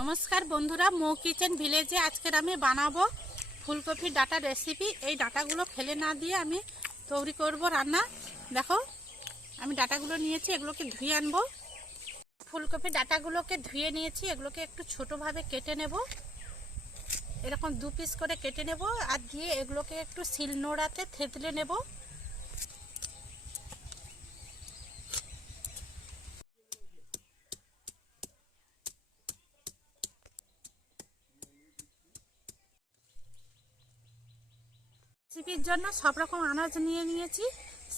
নমস্কার বন্ধুরা, মৌ কিচেন ভিলেজে আজকের আমি বানাবো ফুলকপির ডাটা রেসিপি এই ডাটাগুলো ফেলে না দিয়ে আমি তৈরি করব রান্না। দেখো, আমি ডাটাগুলো নিয়েছি, এগুলোকে ধুয়ে আনব। ফুলকপির ডাটাগুলোকে ধুয়ে নিয়েছি, এগুলোকে একটু ছোটোভাবে কেটে নেব। এরকম দু পিস করে কেটে নেব, আর দিয়ে এগুলোকে একটু শিল নোড়াতে থেতলে নেব। রেসিপির জন্য সব রকম আনাজ নিয়ে নিয়েছি।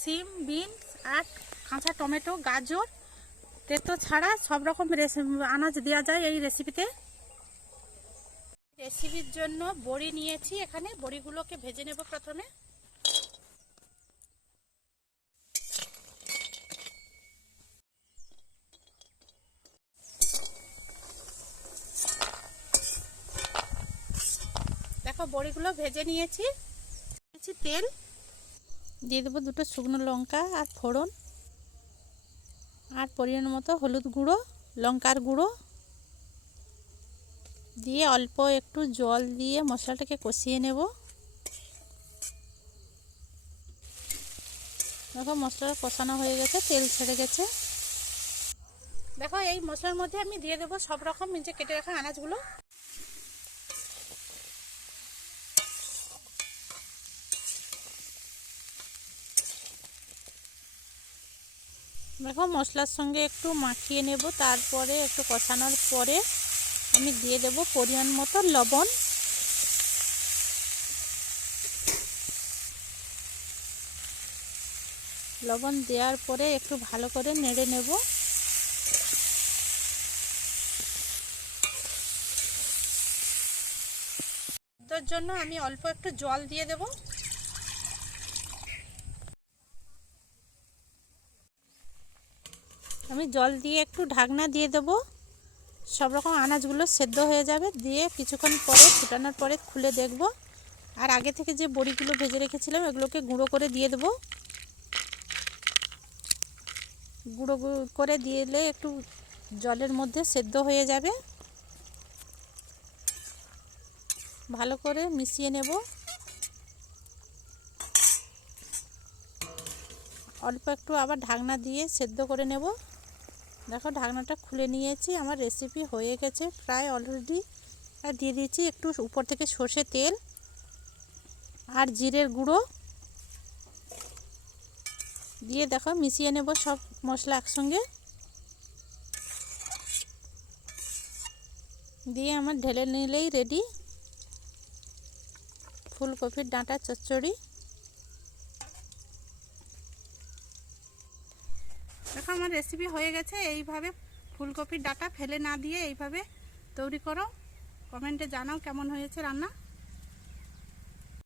সিম, বিনস আর কাঁচা টমেটো, গাজর, তেতো ছাড়া সব রকম আনাজ দেওয়া যায় এই রেসিপিতে। রেসিপির জন্য বড়ি নিয়েছি এখানে। বড়িগুলোকে ভেজে নেব প্রথমে। দেখো, বড়িগুলো ভেজে নিয়েছি। নিয়েছি তেল। দিয়ে দেবো দুটো শুকনো লঙ্কা আর ফোড়ন। আর পরিমাণ মতো হলুদ গুঁড়ো, লঙ্কার গুঁড়ো। দিয়ে অল্প একটু জল দিয়ে মশলাটাকে কষিয়ে নেব। দেখো মশলাটা কষানো হয়ে গেছে, তেল ছেড়ে গেছে। দেখো এই মশলার মধ্যে আমি দিয়ে দেবো সব রকম যে কেটে রাখা আনাজগুলো। দেখো মশলার সঙ্গে একটু মাখিয়ে নেব, তারপরে একটু কষানোর পরে আমি দিয়ে দেব পরিমাণ মতো লবণ। লবণ দেওয়ার পরে একটু ভালো করে নেড়ে নেব। জন্য আমি অল্প একটু জল দিয়ে দেবো। আমি জল দিয়ে একটু ঢাকনা দিয়ে দেবো। সব রকম আনাজগুলো সেদ্ধ হয়ে যাবে, দিয়ে কিছুক্ষণ পরে, ফুটানোর পরে খুলে দেখব। আর আগে থেকে যে বড়িগুলো ভেজে রেখেছিলাম, এগুলোকে গুঁড়ো করে দিয়ে দেবো। গুঁড়ো করে দিলে একটু জলের মধ্যে সেদ্ধ হয়ে যাবে। ভালো করে মিশিয়ে নেব। অল্প একটু আবার ঢাকনা দিয়ে সেদ্ধ করে নেব। দেখো ঢাকনাটা খুলে নিয়েছি, আমার রেসিপি হয়ে গেছে, প্রায় অলরেডি দিয়ে দিয়েছি একটু উপর থেকে সর্ষে তেল আর জিরের গুঁড়ো। দিয়ে দেখো মিশিয়ে নেব সব মশলা একসঙ্গে। দিয়ে আমার ঢেলে নিলেই রেডি ফুলকপির ডাঁটা, চচ্চড়ি। আমার রেসিপি হয়ে গেছে, এইভাবে ফুলকপির ডাটা ফেলে না দিয়ে এইভাবে তৈরি করো। কমেন্টে জানাও কেমন হয়েছে রান্না।